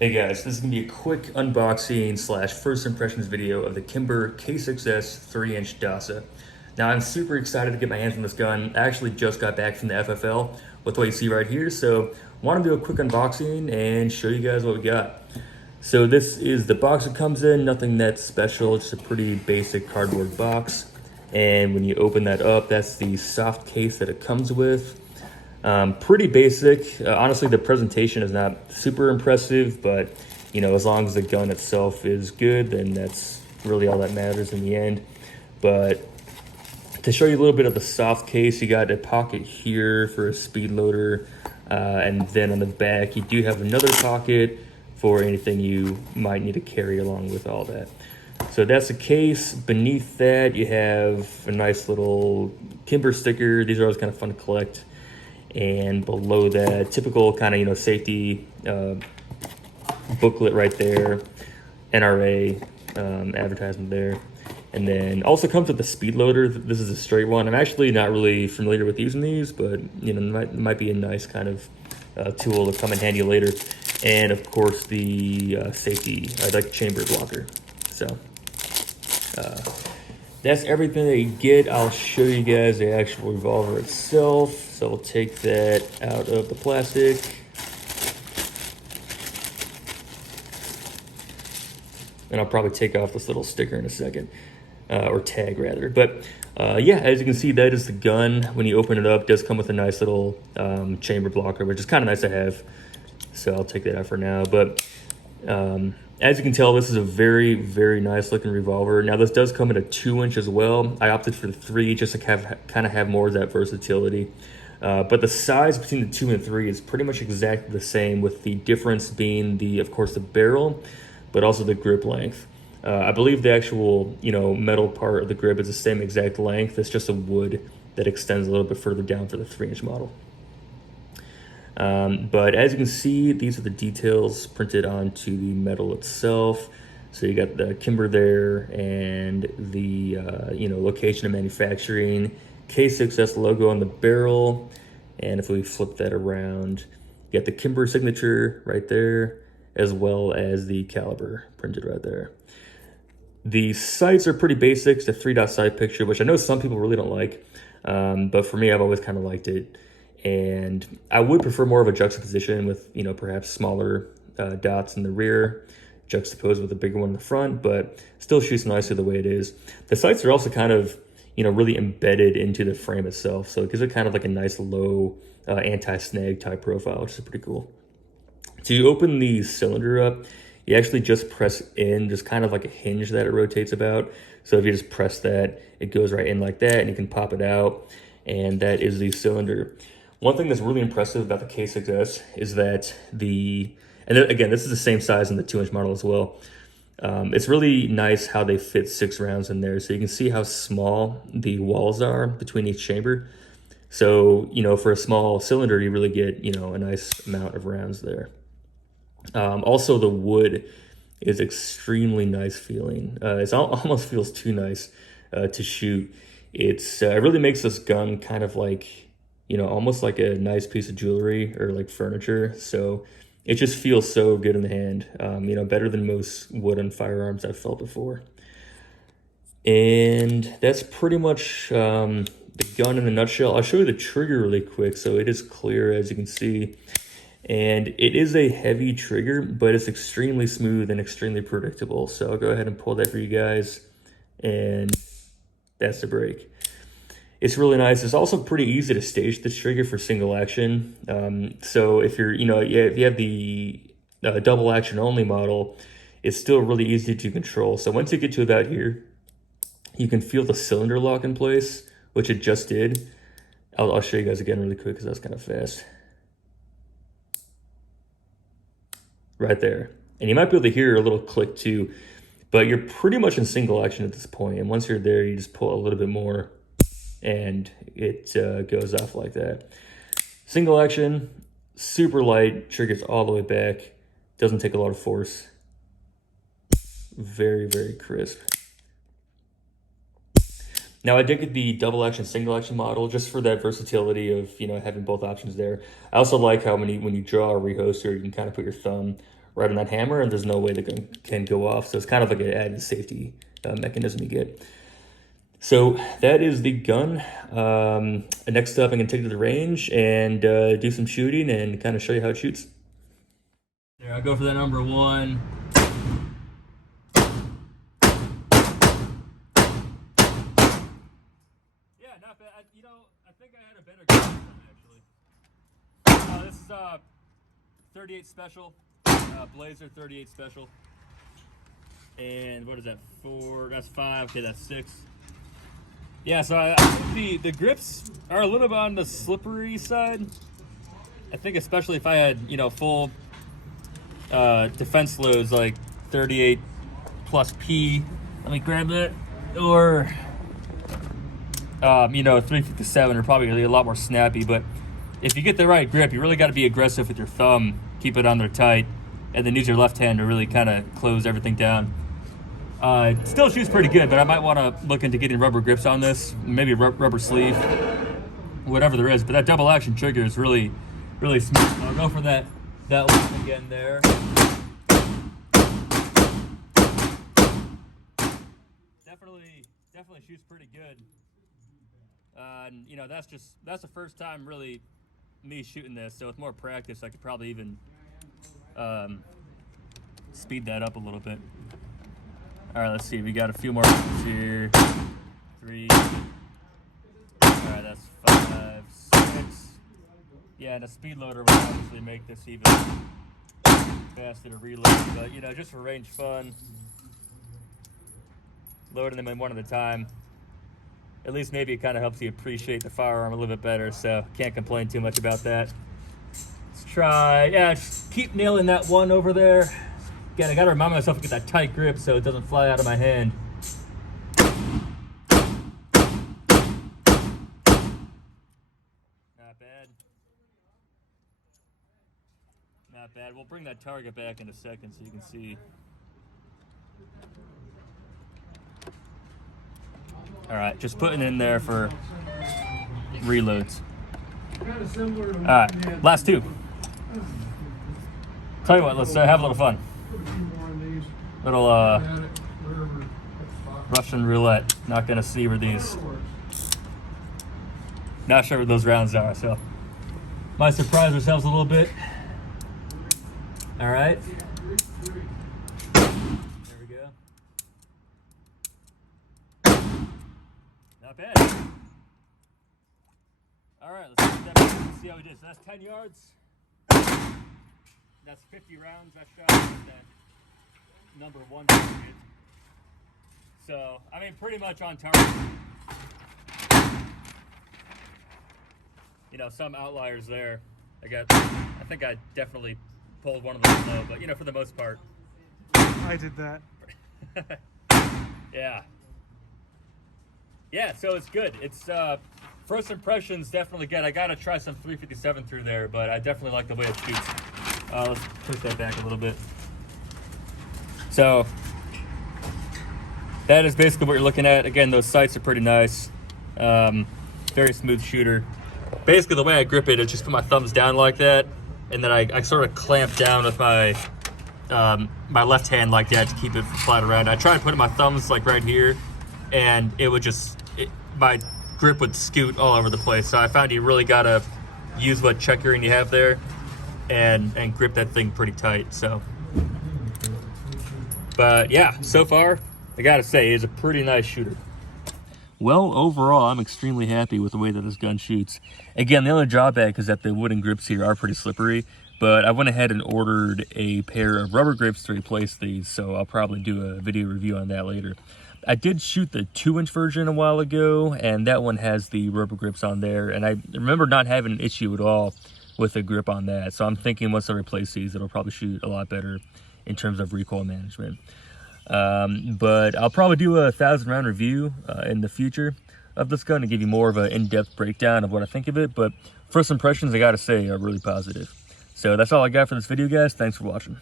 Hey guys, this is going to be a quick unboxing slash first impressions video of the Kimber K6S 3-inch DASA. Now I'm super excited to get my hands on this gun. I actually just got back from the FFL with what you see right here, so want to do a quick unboxing and show you guys what we got. So this is the box it comes in, nothing that special, it's a pretty basic cardboard box. And when you open that up, that's the soft case that it comes with. Pretty basic. Honestly, the presentation is not super impressive, but you know, as long as the gun itself is good, then that's really all that matters in the end. But to show you a little bit of the soft case, you got a pocket here for a speed loader, and then on the back, you do have another pocket for anything you might need to carry along with all that. So that's the case. Beneath that, you have a nice little Kimber sticker. These are always kind of fun to collect. And below that, typical kind of, you know, safety booklet right there, NRA advertisement there. And then also comes with the speed loader. This is a straight one. I'm actually not really familiar with using these, but you know, might be a nice kind of tool to come in handy later. And of course the safety, like chamber blocker. So that's everything that you get. I'll show you guys the actual revolver itself. So we'll take that out of the plastic. And I'll probably take off this little sticker in a second, or tag rather. But yeah, as you can see, that is the gun. When you open it up, it does come with a nice little chamber blocker, which is kind of nice to have. So I'll take that out for now. But as you can tell, this is a very, very nice looking revolver. Now this does come in a 2-inch as well. I opted for the 3 just to kind of have more of that versatility. But the size between the 2 and 3 is pretty much exactly the same, with the difference being of course, the barrel, but also the grip length. I believe the actual, you know, metal part of the grip is the same exact length. It's just a wood that extends a little bit further down for the 3-inch model. But as you can see, these are the details printed onto the metal itself. So you got the Kimber there and the you know, location of manufacturing, K6S logo on the barrel. And if we flip that around, you got the Kimber signature right there, as well as the caliber printed right there. The sights are pretty basic. It's a 3-dot sight picture, which I know some people really don't like. But for me, I've always kind of liked it. And I would prefer more of a juxtaposition with, you know, perhaps smaller dots in the rear, juxtaposed with a bigger one in the front, but still shoots nicely the way it is. The sights are also kind of, you know, really embedded into the frame itself. So it gives it kind of like a nice low anti-snag type profile, which is pretty cool. So you open the cylinder up, you actually just press in, just kind of like a hinge that it rotates about. So if you just press that, it goes right in like that, and you can pop it out, and that is the cylinder. One thing that's really impressive about the K6S is that and again, this is the same size in the 2-inch model as well. It's really nice how they fit 6 rounds in there. So you can see how small the walls are between each chamber. So, you know, for a small cylinder, you really get, you know, a nice amount of rounds there. Also, the wood is extremely nice feeling. It almost feels too nice to shoot. It really makes this gun kind of like, you know, almost like a nice piece of jewelry or like furniture. So it just feels so good in the hand, you know, better than most wooden firearms I've felt before. And that's pretty much the gun in a nutshell. I'll show you the trigger really quick. So it is clear, as you can see. And it is a heavy trigger, but it's extremely smooth and extremely predictable. So I'll go ahead and pull that for you guys. And that's the break. It's really nice. It's also pretty easy to stage this trigger for single action. So if you're, you know, if you have the double action only model, it's still really easy to control. So once you get to about here, you can feel the cylinder lock in place, which it just did. I'll show you guys again really quick because that's kind of fast. Right there. And you might be able to hear a little click too, but you're pretty much in single action at this point. And once you're there, you just pull a little bit more and it goes off like that. Single action, super light, triggers all the way back, doesn't take a lot of force. Very, very crisp. Now I did get the double action, single action model just for that versatility of, you know, having both options there. I also like how when you draw a rehoster, you can kind of put your thumb right on that hammer, and there's no way the gun can go off. So it's kind of like an added safety mechanism you get. So that is the gun. Next up, I'm gonna take it to the range and do some shooting and kind of show you how it shoots. There, I'll go for that number 1. Yeah, not bad. I think I had a better gun actually. This is 38 Special, Blazer 38 Special. And what is that? 4, that's 5, okay, that's 6. Yeah, so I think the grips are a little bit on the slippery side. I think especially if I had, full defense loads like 38 plus P. Let me grab that. Or, 357 are probably gonna be a lot more snappy. But if you get the right grip, you really got to be aggressive with your thumb, keep it on there tight, and then use your left hand to really kind of close everything down. It still shoots pretty good, but I might want to look into getting rubber grips on this, maybe a rubber sleeve, whatever there is. But that double action trigger is really, really smooth. I'll go for that one again there. Definitely shoots pretty good. And that's the first time really me shooting this. So with more practice, I could probably even speed that up a little bit. All right, let's see. We got a few more here. 3. All right, that's 5, 6. Yeah, and a speed loader would obviously make this even faster to reload. But just for range fun, loading them in one at a time. At least maybe it kind of helps you appreciate the firearm a little bit better. So can't complain too much about that. Let's try. Yeah, just keep nailing that one over there. Again, I gotta remind myself to get that tight grip so it doesn't fly out of my hand. Not bad. Not bad. We'll bring that target back in a second so you can see. All right, just putting in there for reloads. All right, last 2. Tell you what, let's have a little fun. Little Russian roulette. Not gonna see where these. Not sure where those rounds are, so might surprise ourselves a little bit. All right. There we go. Not bad. All right, let's see how we did. So that's 10 yards. That's 50 rounds I shot with that number 1 target. So, I mean, pretty much on target. Some outliers there. I think I definitely pulled one of them low, but for the most part. I did that. Yeah. Yeah, so it's good. It's first impressions definitely good. I gotta try some 357 through there, but I definitely like the way it shoots. Let's push that back a little bit. So that is basically what you're looking at. Again, those sights are pretty nice. Very smooth shooter. Basically, the way I grip it is just put my thumbs down like that, and then I sort of clamp down with my my left hand like that to keep it flat around. I try to put my thumbs like right here, and it would my grip would scoot all over the place. So I found you really gotta use what checkering you have there and grip that thing pretty tight. So, but yeah, so far I gotta say it's a pretty nice shooter. Well, overall, I'm extremely happy with the way that this gun shoots. Again, the only drawback is that the wooden grips here are pretty slippery, but I went ahead and ordered a pair of rubber grips to replace these, so I'll probably do a video review on that later. I did shoot the 2-inch version a while ago, and that one has the rubber grips on there, and I remember not having an issue at all with a grip on that. So I'm thinking once I replace these, it'll probably shoot a lot better in terms of recoil management. But I'll probably do a 1,000-round review in the future of this gun to give you more of an in-depth breakdown of what I think of it. But first impressions, I gotta say, are really positive. So that's all I got for this video, guys. Thanks for watching.